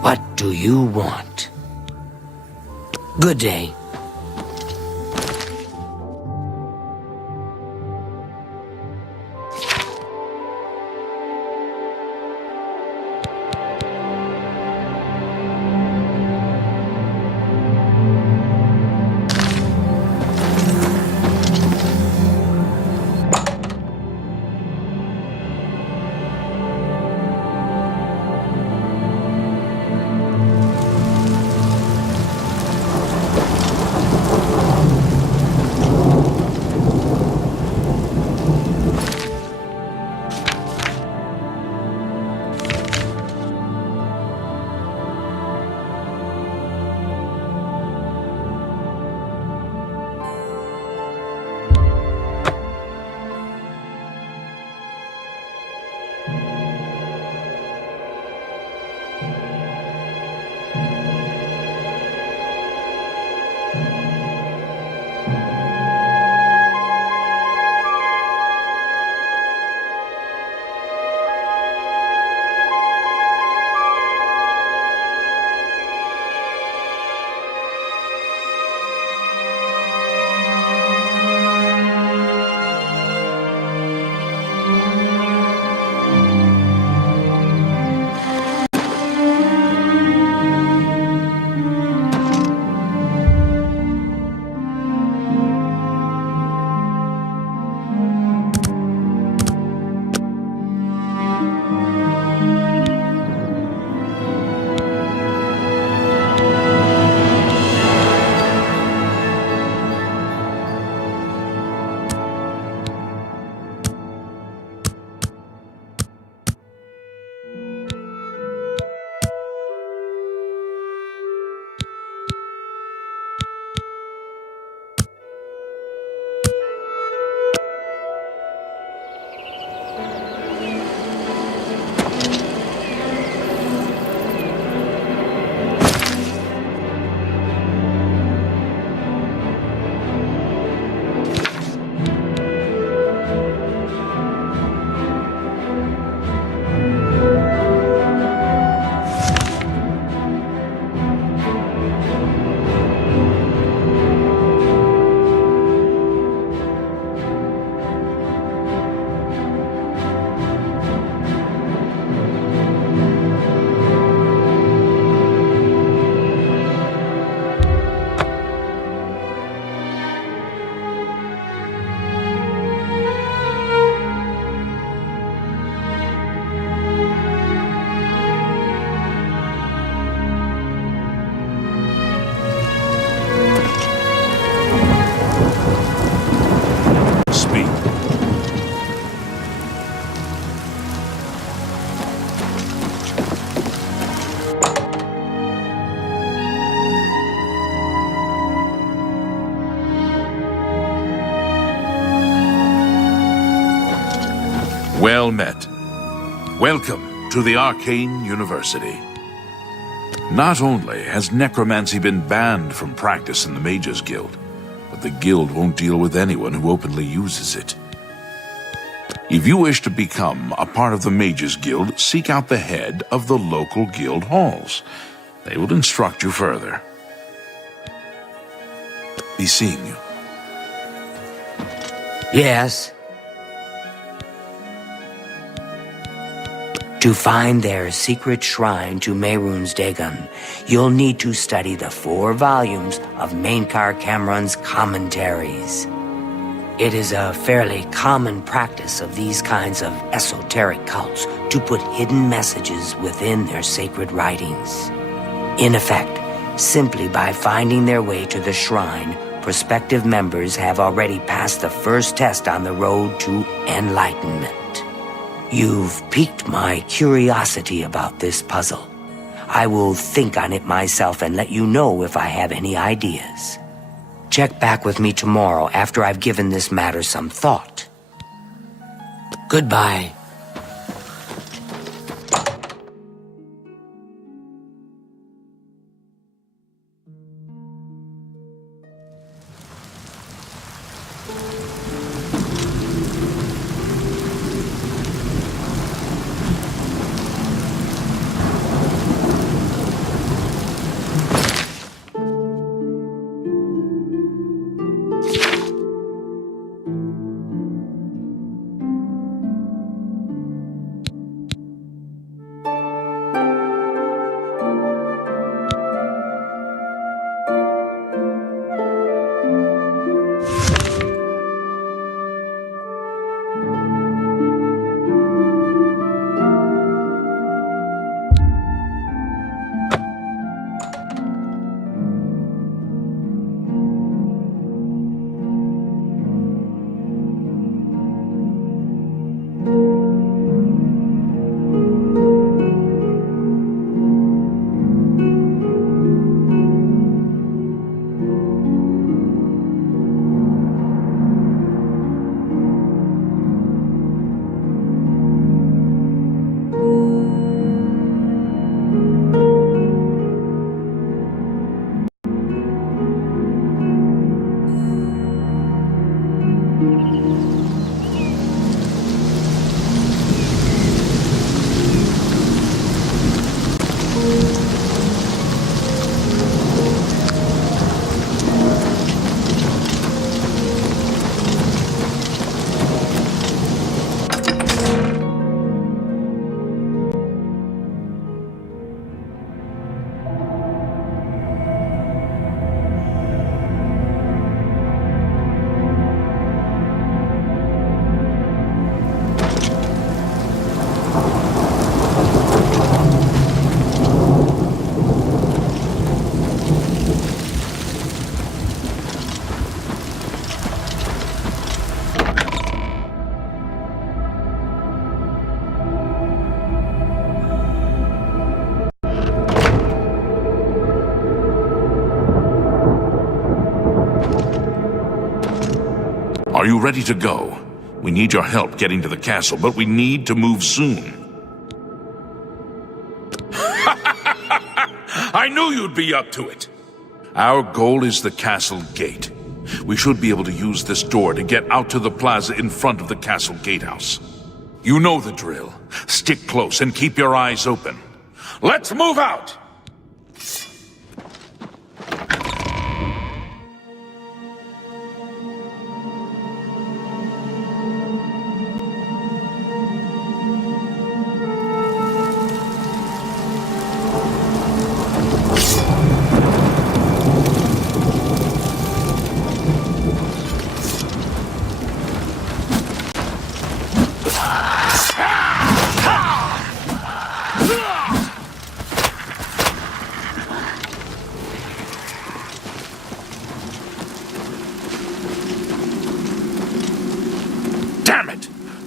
What do you want? Good day. Well met. Welcome to the Arcane University. Not only has necromancy been banned from practice in the Mages Guild, but the Guild won't deal with anyone who openly uses it. If you wish to become a part of the Mages Guild, seek out the head of the local guild halls. They will instruct you further. Be seeing you. Yes. To find their secret shrine to Mehrunes Dagon, you'll need to study the 4 volumes of Mainkar Cameron's commentaries. It is a fairly common practice of these kinds of esoteric cults to put hidden messages within their sacred writings. In effect, simply by finding their way to the shrine, prospective members have already passed the first test on the road to enlightenment. You've piqued my curiosity about this puzzle. I will think on it myself and let you know if I have any ideas. Check back with me tomorrow after I've given this matter some thought. Goodbye. Are you ready to go? We need your help getting to the castle, but we need to move soon. I knew you'd be up to it. Our goal is the castle gate. We should be able to use this door to get out to the plaza in front of the castle gatehouse. You know the drill. Stick close and keep your eyes open. Let's move out!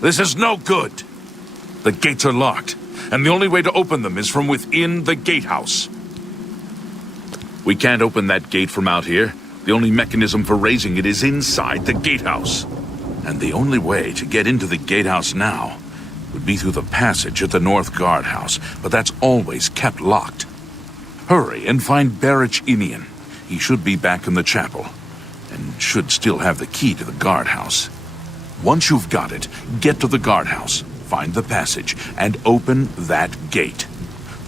This is no good. The gates are locked, and the only way to open them is from within the gatehouse. We can't open that gate from out here. The only mechanism for raising it is inside the gatehouse. And the only way to get into the gatehouse now would be through the passage at the North Guardhouse, but that's always kept locked. Hurry and find Barrich Inian. He should be back in the chapel, and should still have the key to the guardhouse. Once you've got it, get to the guardhouse, find the passage, and open that gate.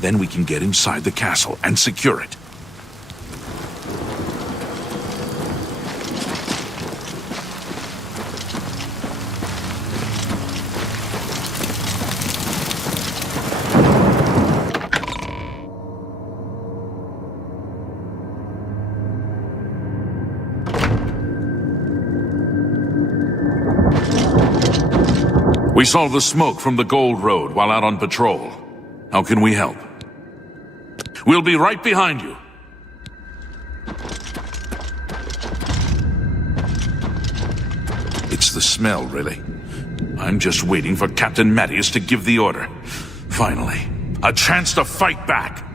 Then we can get inside the castle and secure it. We saw the smoke from the Gold Road while out on patrol. How can we help? We'll be right behind you. It's the smell, really. I'm just waiting for Captain Mattias to give the order. Finally, a chance to fight back.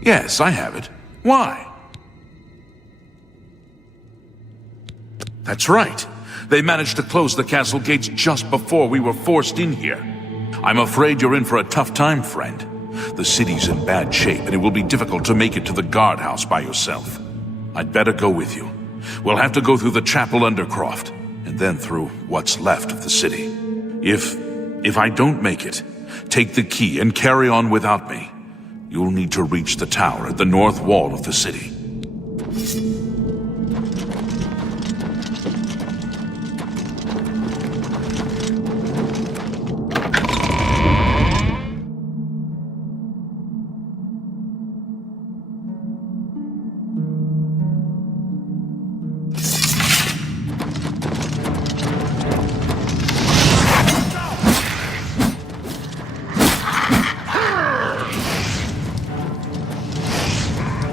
Yes, I have it. Why? That's right. They managed to close the castle gates just before we were forced in here. I'm afraid you're in for a tough time, friend. The city's in bad shape, and it will be difficult to make it to the guardhouse by yourself. I'd better go with you. We'll have to go through the chapel undercroft, and then through what's left of the city. If I don't make it, take the key and carry on without me. You'll need to reach the tower at the north wall of the city.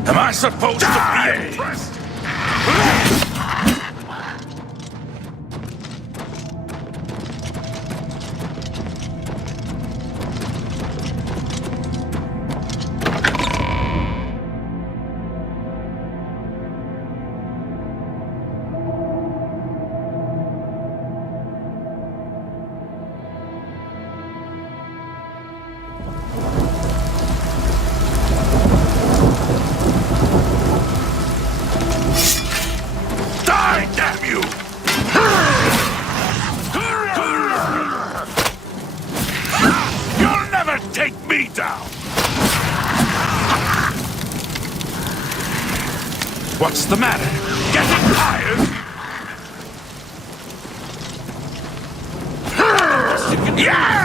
Am I supposed to be impressed? What's the matter? Getting tired? Yeah!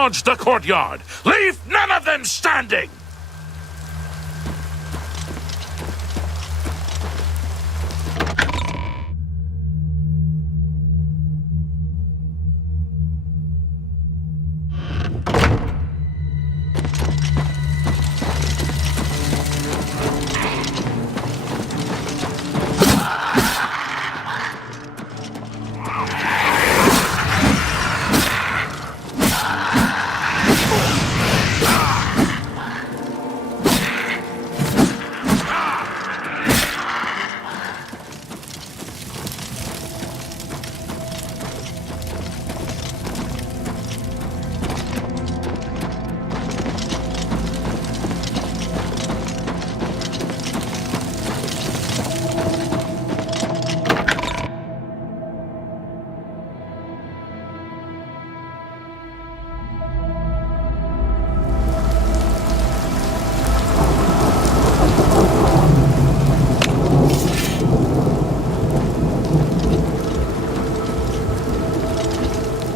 Charge the courtyard! Leave none of them standing!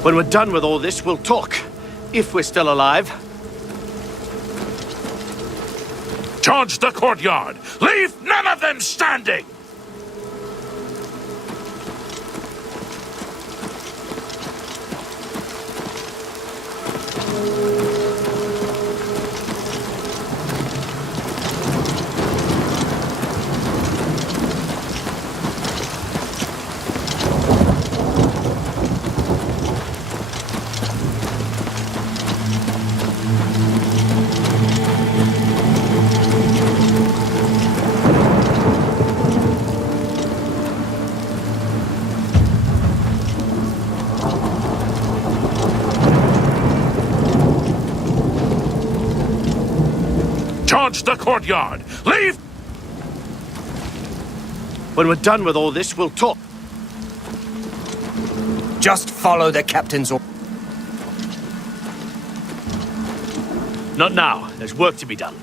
When we're done with all this, we'll talk. If we're still alive. Charge the courtyard! Leave none of them standing! Charge the courtyard! Leave! When we're done with all this, we'll talk. Just follow the captain's order. Not now. There's work to be done.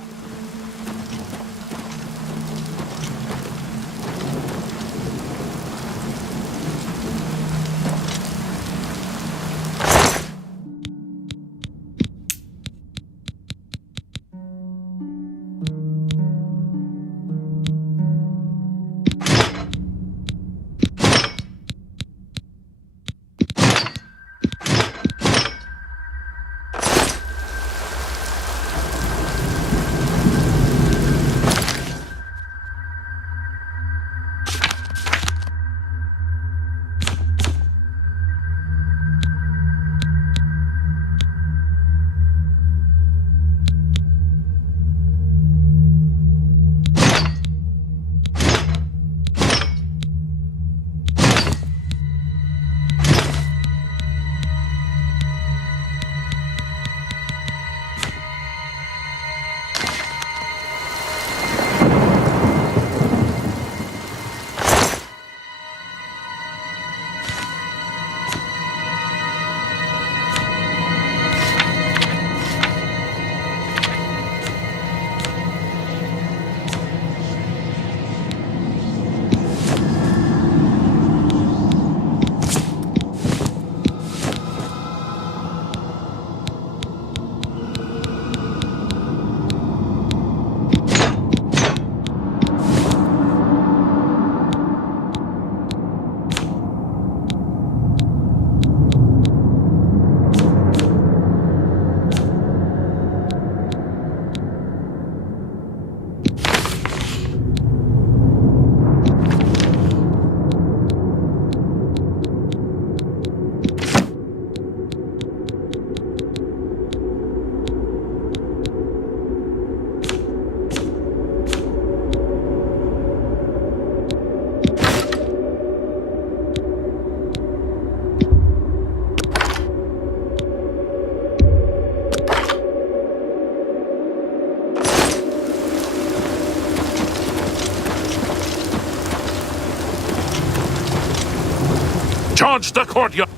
Charge the courtyard!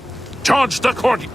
Charge the courtyard!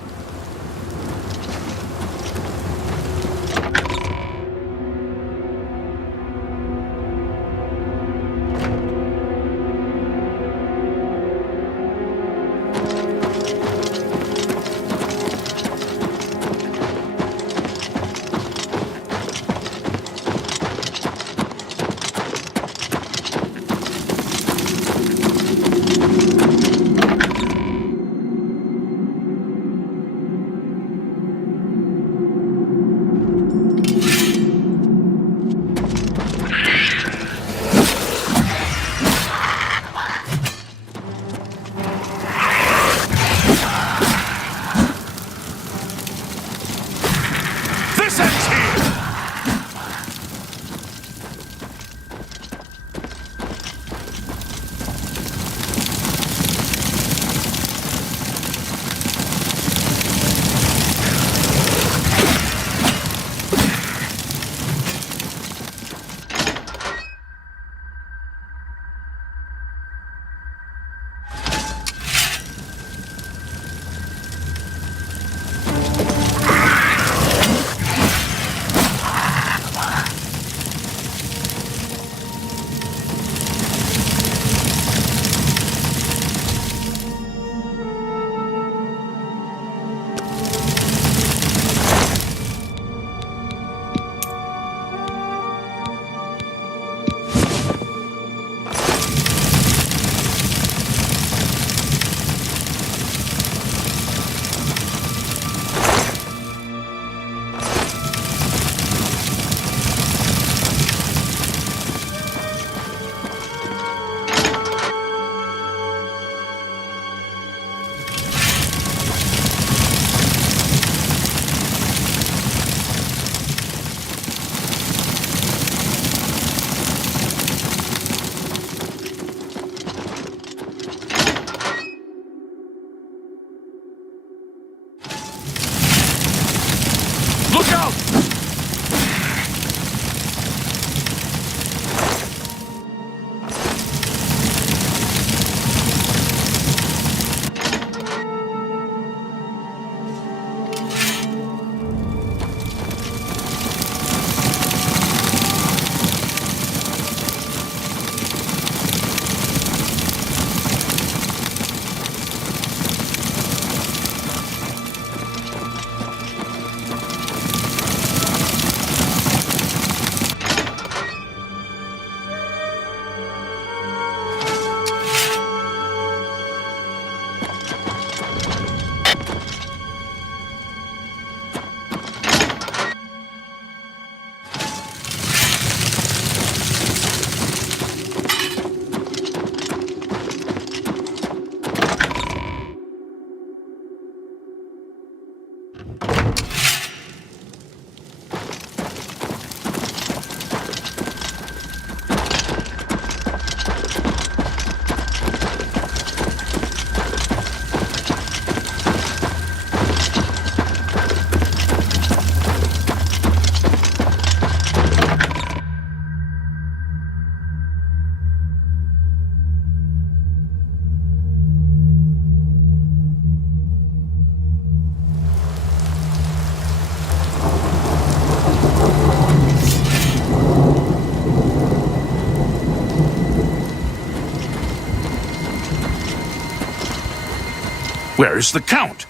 Where is the Count?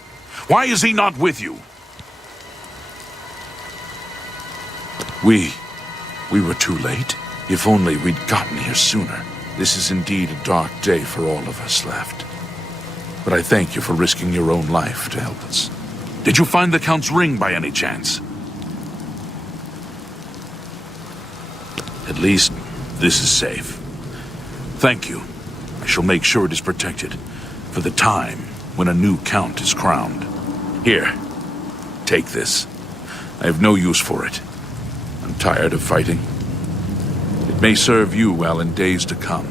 Why is he not with you? We were too late. If only we'd gotten here sooner. This is indeed a dark day for all of us left. But I thank you for risking your own life to help us. Did you find the Count's ring by any chance? At least, this is safe. Thank you. I shall make sure it is protected for the time when a new Count is crowned. Here, take this. I have no use for it. I'm tired of fighting. It may serve you well in days to come.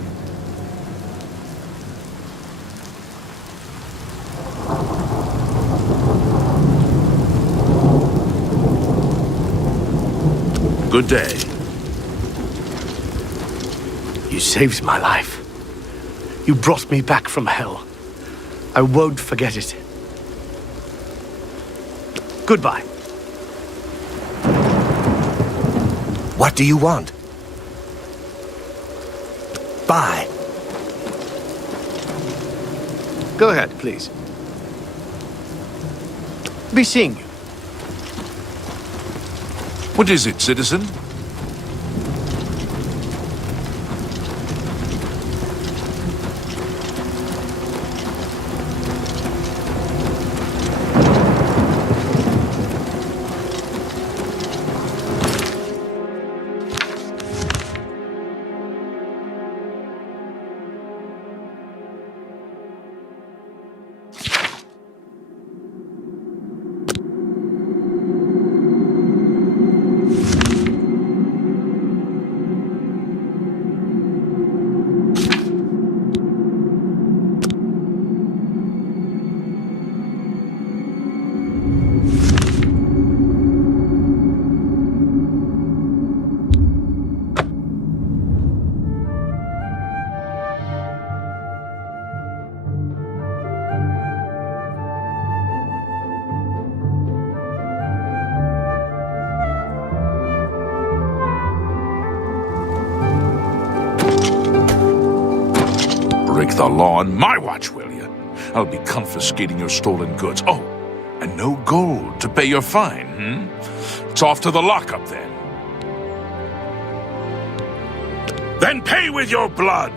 Good day. You saved my life. You brought me back from hell. I won't forget it. Goodbye. What do you want? Buy. Go ahead, please. Be seeing you. What is it, citizen? Break the law on my watch, will you? I'll be confiscating your stolen goods. Oh, and no gold to pay your fine, It's off to the lockup, then. Then pay with your blood!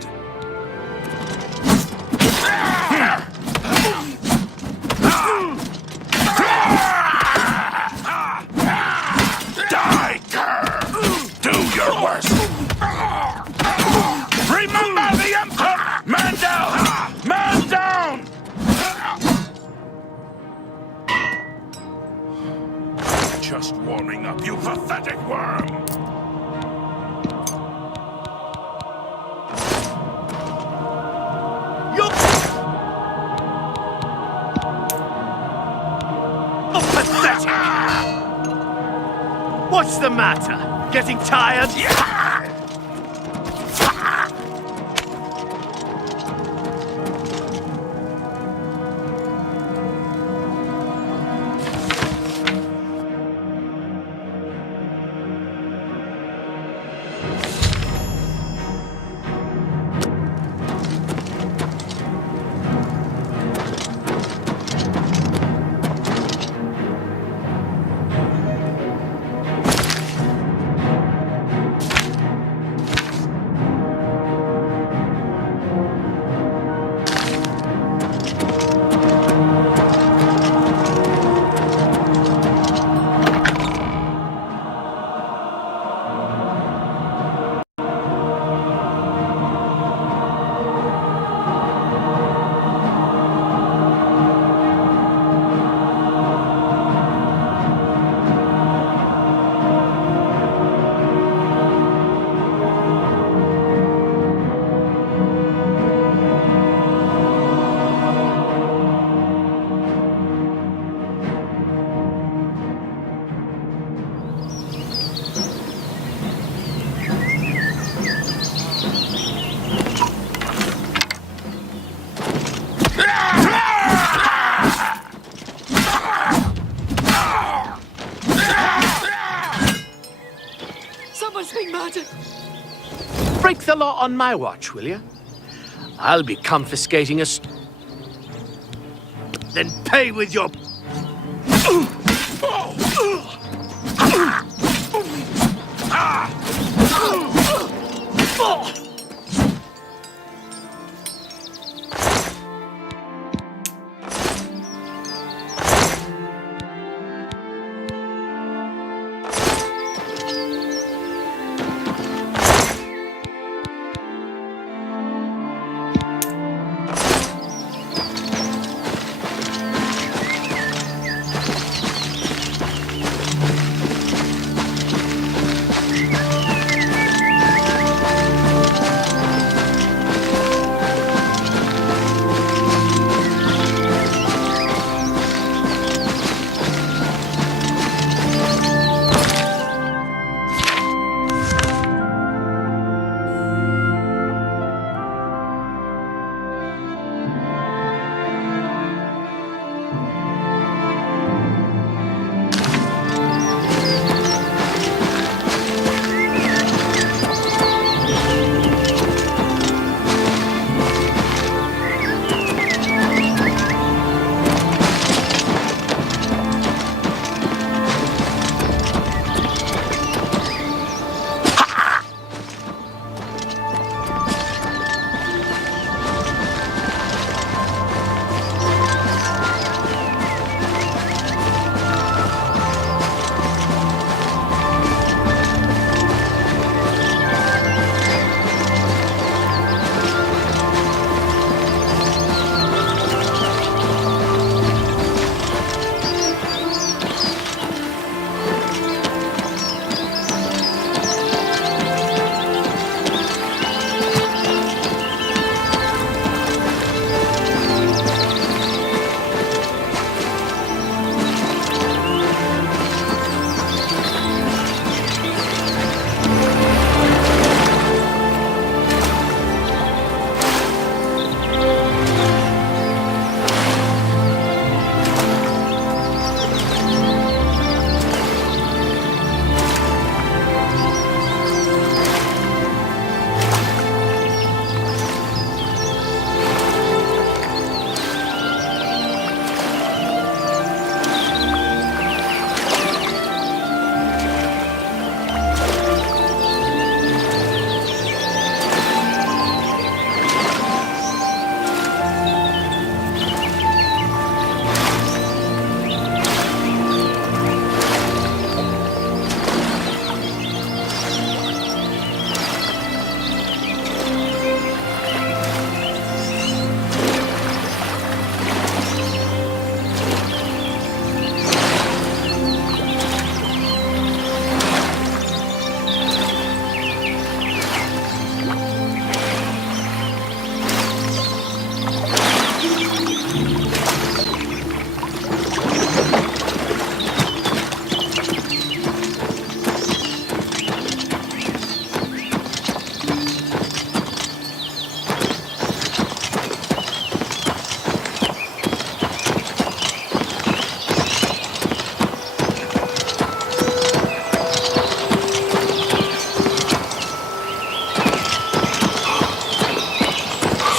Die, cur! Do your worst! Remember the Emperor! Man down! Man down! Just warming up, you pathetic worm! Pathetic! What's the matter? Getting tired? Break the law on my watch, will you? I'll be confiscating then pay with your...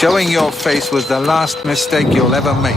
Showing your face was the last mistake you'll ever make.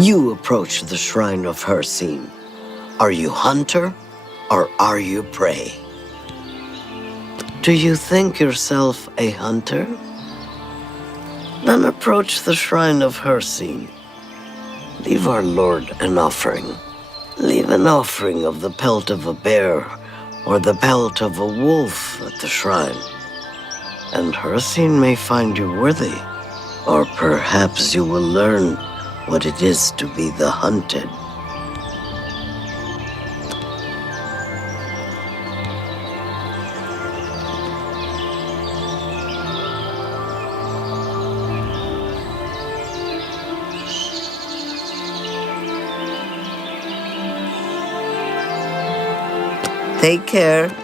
You approach the shrine of Hircine. Are you hunter or are you prey? Do you think yourself a hunter? Then approach the shrine of Hircine. Leave our Lord an offering. Leave an offering of the pelt of a bear or the pelt of a wolf at the shrine, and Hircine may find you worthy. Or perhaps you will learn what it is to be the hunted. Take care.